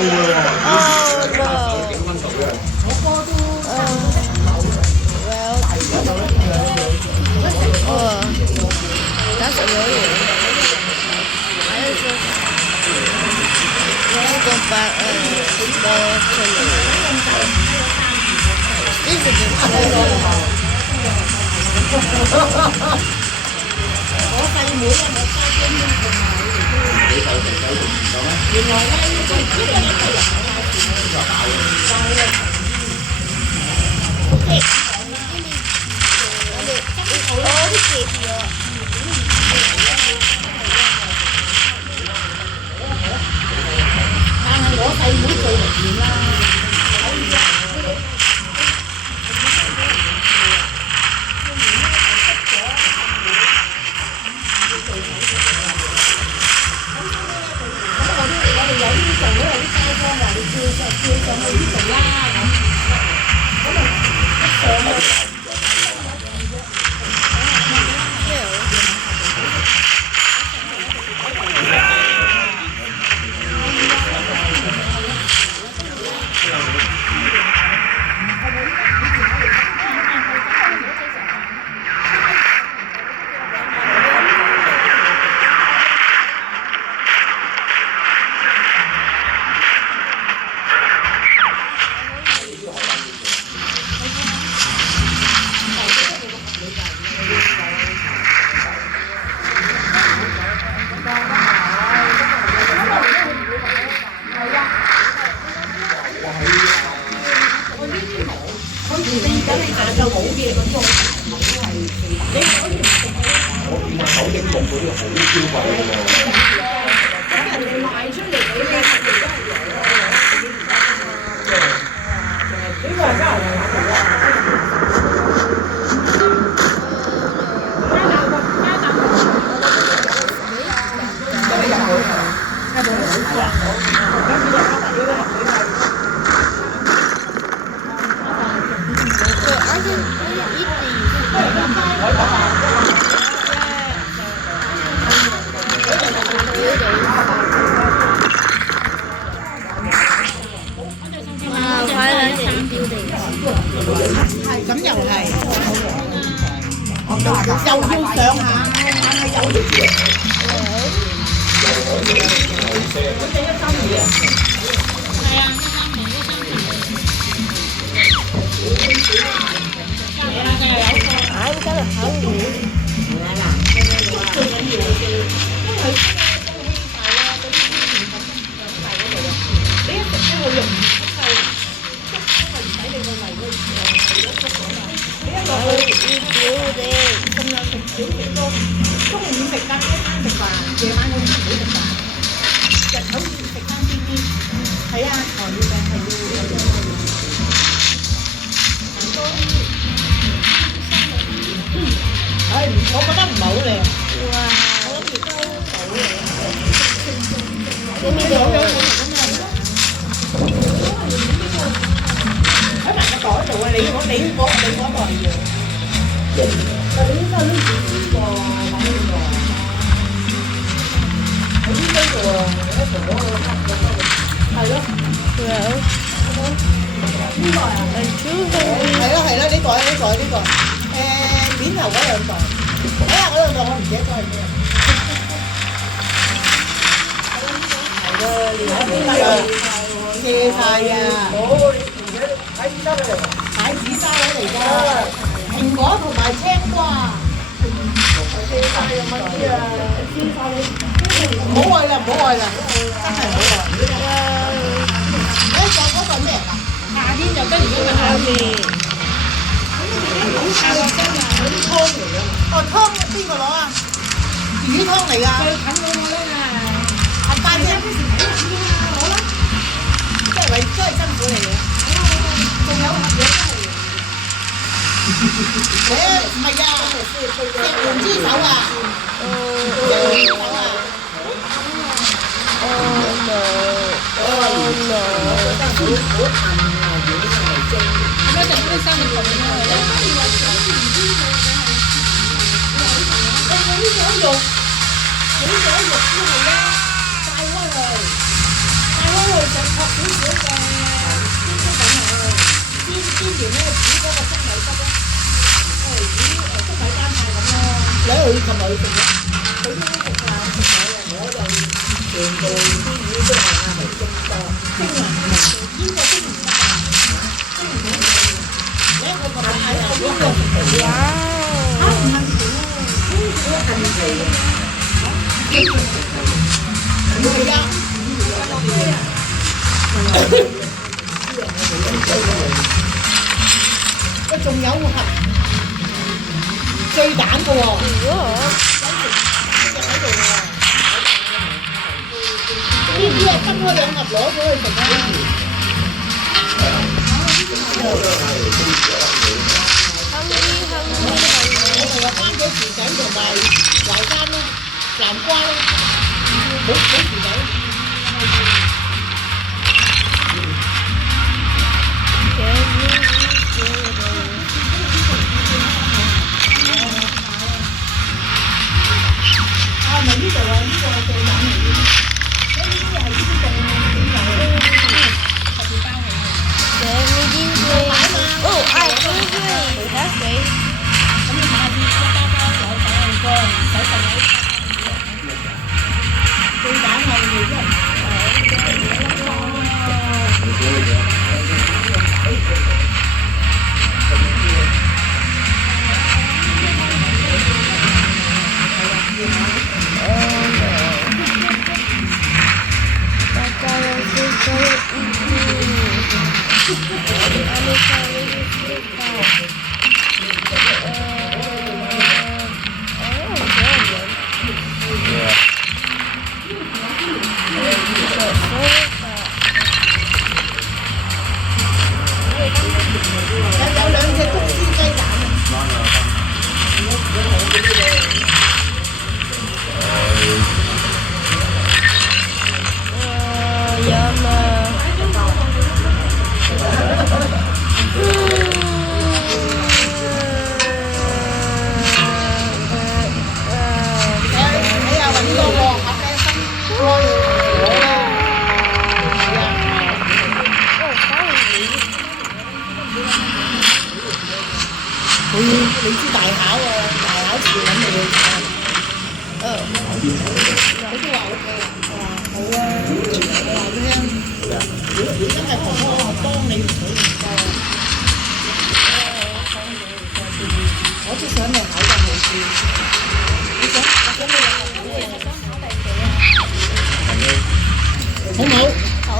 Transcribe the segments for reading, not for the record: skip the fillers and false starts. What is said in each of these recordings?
That's really. I just let's go back This is 你去琴日去食咗，佢都食飯食嘢，我就全部啲魚都係亞米中多，蒸啊，應該蒸唔得啊，蒸唔到。你我個係喺我呢個食嘅，啊唔係食咯，我係食嘅，唔係啊，喂，仲有核醉蛋嘅喎，呢啲係分開兩盒攞咗去食啊！我哋話番茄薯仔同埋淮山咯，南瓜咯，冇薯仔。啊，咪呢度啊，呢個係醉蛋嚟嘅，所以呢啲係呢啲凍點解？特別包起嚟。Oh, I hungry. That's great. 咁你買啲一包包有洗眼乾、洗腎油。醉蛋係一有兩隻公司雞蛋你又揾個鑊盒嘅你知大考喎，大考試揾你去睇。佢都話 OK 啦，我話好啊，我話俾你聽，真係婆婆我幫你唔到咁多，我都想你考得好啲。你想你考第幾啊？好唔好？好。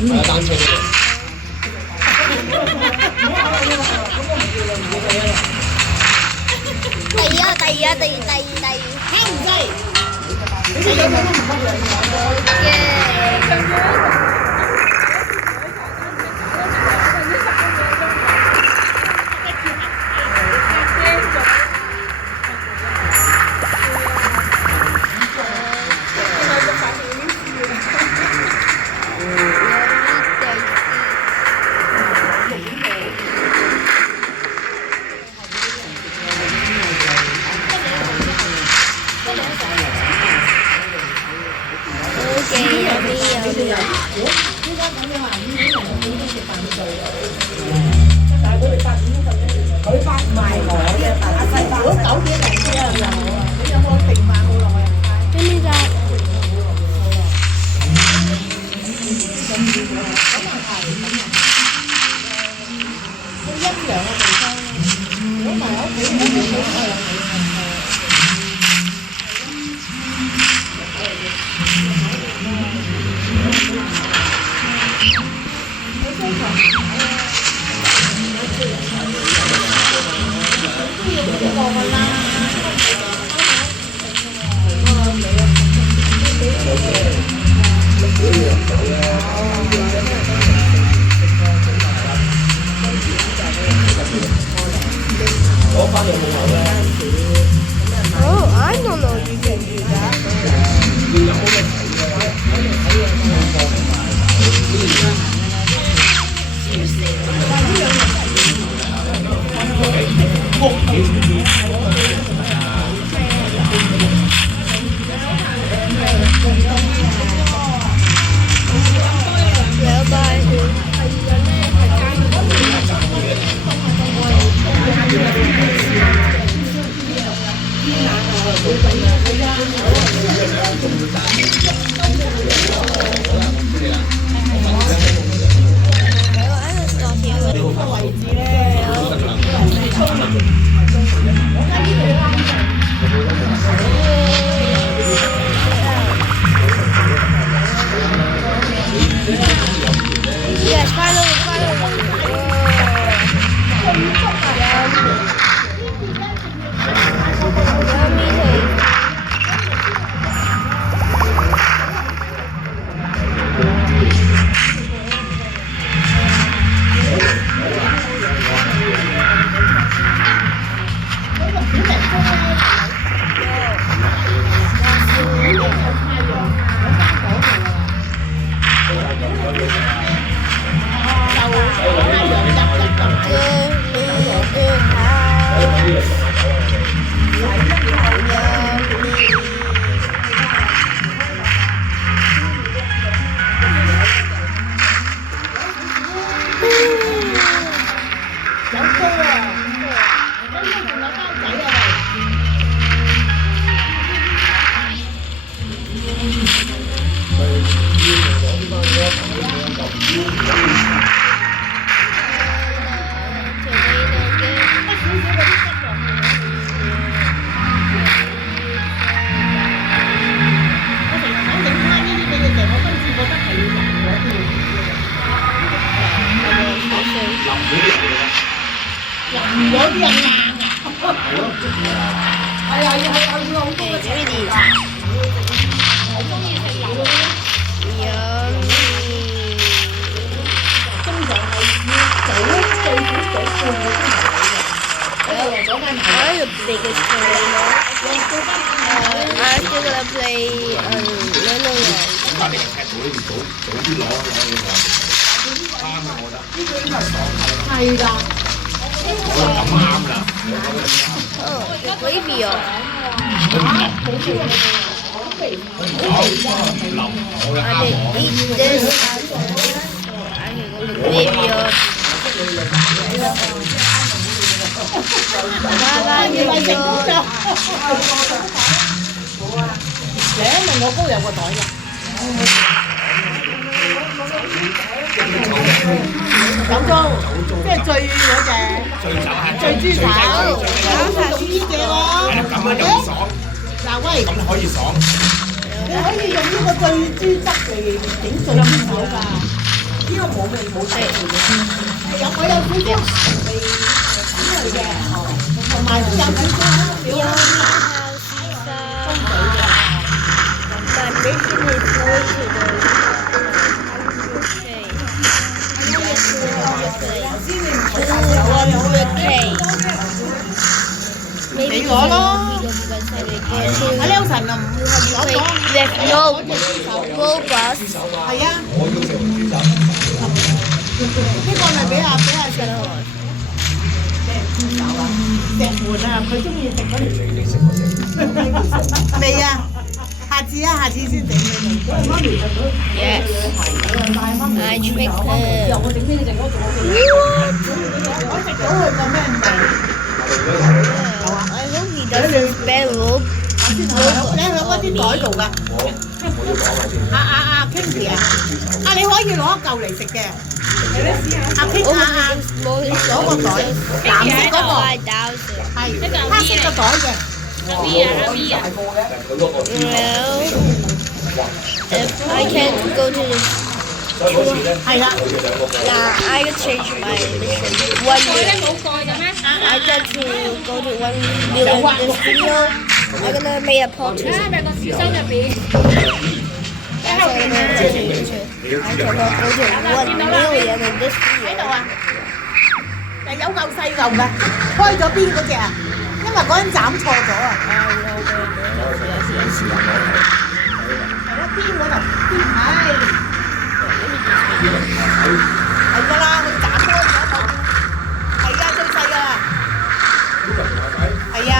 係啊，單車嗰度。第二，考唔低，你有冇乜唔得Oh, I don't know you can do that. 有淋咗啲人硬啊！係啊，要好多嘅 Okay, 情 give me these. 我中意食流。 Yummy. 通常係要最少早半個鐘頭嘅。我咗間係 I'm the biggest fan. I'm still gonna play Little Land. 咁你踢到呢邊早啲攞嘢我啱嘅，我覺得呢個應該係爽口，係啦，我覺得咁啱啦， Oh, the gravy. 淋我嘅 I 啱 can 我。 eat this. I can go to gravy. Bye 你咪食到 bye. 就。你一問我高有個袋㗎。酒糟，即係最嗰隻，最豬手，用呢隻喎。咁樣又爽，嗱喂，咁可以爽。你可以用呢個最豬汁嚟整最豬手㗎。呢個冇味冇味嘅，我有少少味咁嚟嘅，同埋有少少少 Yummy house pizza. My mission is going to the Maybe 俾我咯。阿 Nelson 啊，唔攞咗。 with no robust. 係啊，呢個咪俾阿石門啊，佢中意食嗰條。未啊？下次先整俾你。 Yes. I tricked him. 我整俾你食嗰個。我食到佢個咩味？ I hope he doesn't spell rob. 你喺嗰啲袋度㗎。Kinky 啊，你可以攞一嚿嚟食嘅。阿 Kinky Oh, he's small. 攞個袋，藍色嗰個 5,000. 係黑色個袋嘅。阿 B 啊，阿 B 啊。Well, if I can't go to the 係啦， nah, I can change my mission. 1 蓋咧 million. 冇蓋嘅咩？ I get to go to 1 million this video. I'm gonna make a part 2. 係咪個小心入邊？ That's what I'm gonna continue to. I cannot go to 1 million in this 喺度 video. 啊，有嚿細嚿㗎，開咗邊嗰隻啊？因為嗰陣斬錯咗啊。係啦，邊嗰度？係㗎啦，佢斬開咗，係啊，最細㗎啦。係啊。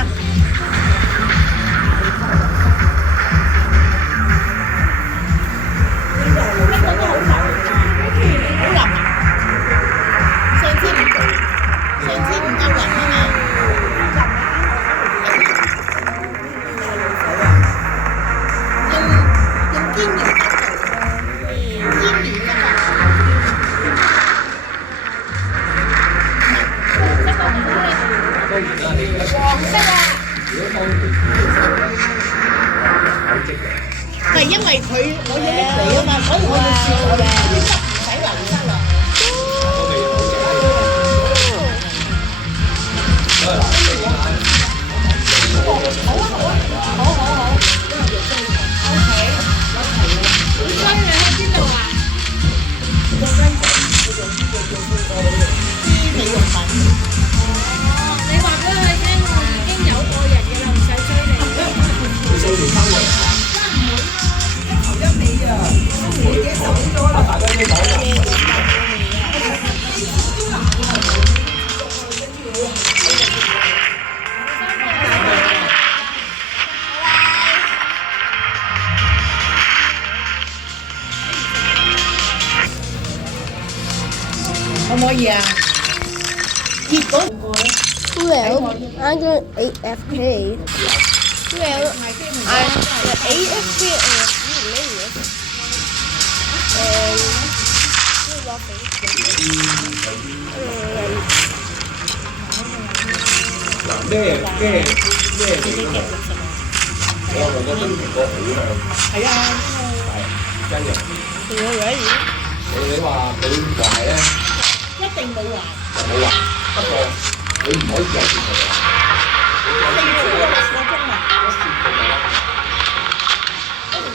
係因為佢我要拎嚟啊嘛，所以我要試佢啲汁唔使流失啦。所以你喺邊度啊？啲美容品。你話俾佢聽，我已經有個人嘅啦，唔使追你。可唔可以啊？結果 Well, I'm gonna AFK. Well, I'm gonna AFK in a few minutes. And you're welcome. Nghe我覺得蘋果好香，係啊，真嘅。 You're ready. 你話佢壞咧，一定冇壞。有冇啊，不過你唔可以再接佢啦。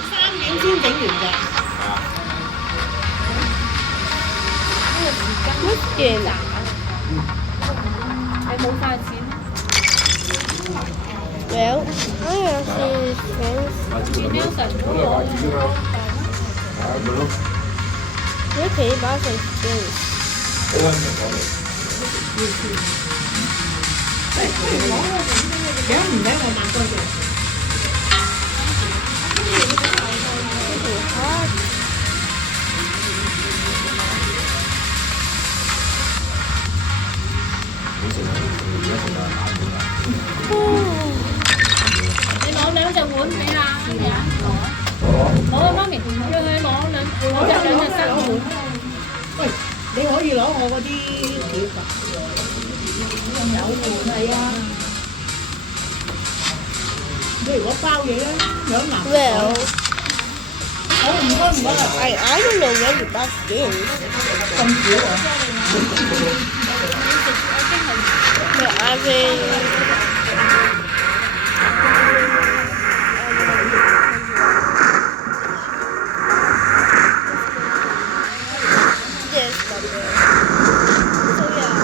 3點先整完㗎。乜嘢啊？你冇晒錢， Well, I actually think 見 Nelson 嗰個咪咯， we can buy some skins. 好撚明講嚟。而家唔使我買多咗。你攞兩隻碗俾阿媽咪啊，攞啊媽咪，叫佢攞兩隻新碗。喂，你可以攞我嗰啲條㗎。有喎，係啊。你如果包嘢咧，兩藍。Well, 好唔該唔該啊！ I don't know where to buy skins. 咁少啊！ But I think yes, but so yeah.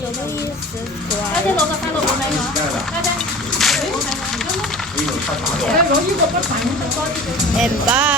So please 家姐 subscribe 攞個生果俾我，家姐。你攞呢個不凡多啲。 and bye.